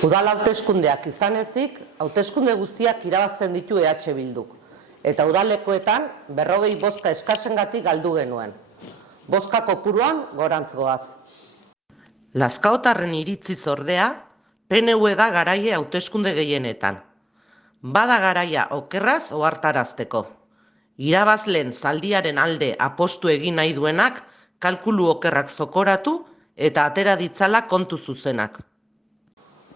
Udal hauteskundeak izan ezik, hauteskunde guztiak irabazten ditu EH Bilduk. Eta udalekoetan 40 bozka eskasengatik galdu genuen. Bozka kopuruan gorantz goaz. Lazkaotarren iritziz ordea, PNV da garaia hauteskunde gehienetan. Bada garaia okerraz ohartarazteko. Irabazleen zaldiaren alde apostu egin nahi duenak kalkulu okerrak zokoratu eta atera ditzala kontu zuzenak.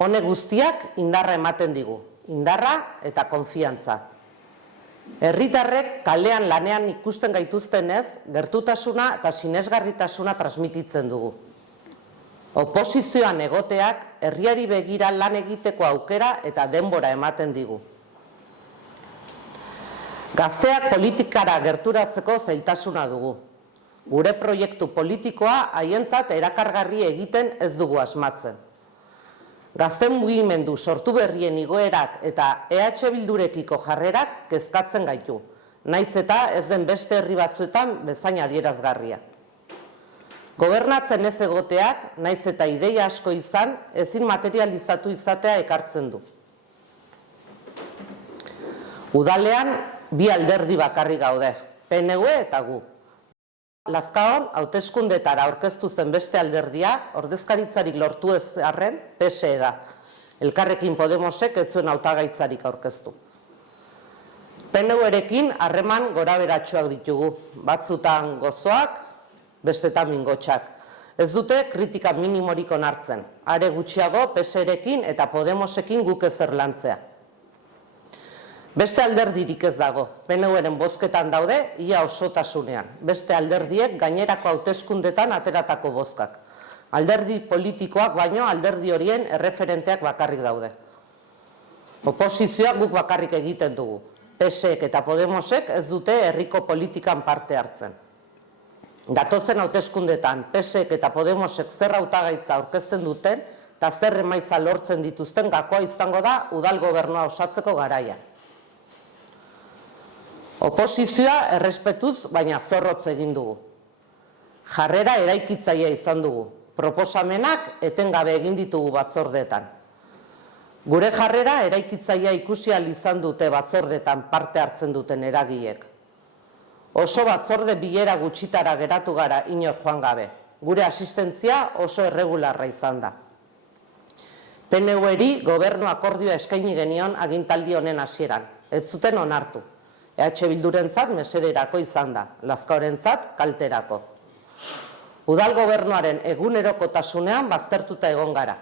Honek guztiak indarra ematen digu, indarra eta konfiantza. Herritarrek kalean lanean ikusten gaituztenez, gertutasuna eta sinesgarritasuna transmititzen dugu. Oposizioan egoteak herriari begira lan egiteko aukera eta denbora ematen digu. Gazteak politikara gerturatzeko zailtasuna dugu. Gure proiektu politikoa haientzat erakargarri egiten ez dugu asmatzen. Gazte mugimendu sortu berrien igoerak eta EH Bildurekiko jarrerak kezkatzen gaitu, naiz eta ez den beste herri batzuetan bezain adierazgarria. Gobernatzen ez egoteak, naiz eta ideia asko izan, ezin materializatu izatea ekartzen du. Udalean bi alderdi bakarrik gaude, PNV eta gu. Lazkaon hauteskundetara aurkeztu zen beste alderdia, ordezkaritzarik lortu ez arren, PSE da. Elkarrekin Podemosek ez zuen hautagaitzarik aurkeztu. PNV-rekin harreman goraberatsuak ditugu, batzutan gozoak, bestetan mingotsak. Ez dute kritika minimorik onartzen, are gutxiago PSE-rekin eta Podemosekin guk ezer lantzea. Beste alderdirik ez dago, PNV-ren bozketan daude, ia osotasunean. Beste alderdiek gainerako hauteskundetan ateratako bozkak. Alderdi politikoak baino alderdi horien erreferenteak bakarrik daude. Oposizioak guk bakarrik egiten dugu. PSEk eta Podemosek ez dute herriko politikan parte hartzen. Gatozen hauteskundetan PSEk eta Podemosek zer hautagaitza aurkezten duten eta zer emaitza lortzen dituzten gakoa izango da udal gobernua osatzeko garaia. Oposizioa errespetuz, baina zorrotz egin dugu. Jarrera eraikitzailea izan dugu. Proposamenak etengabe egin ditugu batzordeetan. Gure jarrera eraikitzailea ikusi ahal izan dute batzordeetan parte hartzen duten eragileek. Oso batzorde bilera gutxitara geratu gara inor joan gabe. Gure asistentzia oso erregularra izan da. PNV-ri gobernu akordioa eskaini genion agintaldi honen hasieran. Ez zuten onartu. EH Bildurentzat mesederako izan da, Lazkaorentzat kalterako. Udal gobernuaren egunerokotasunean baztertuta egon gara.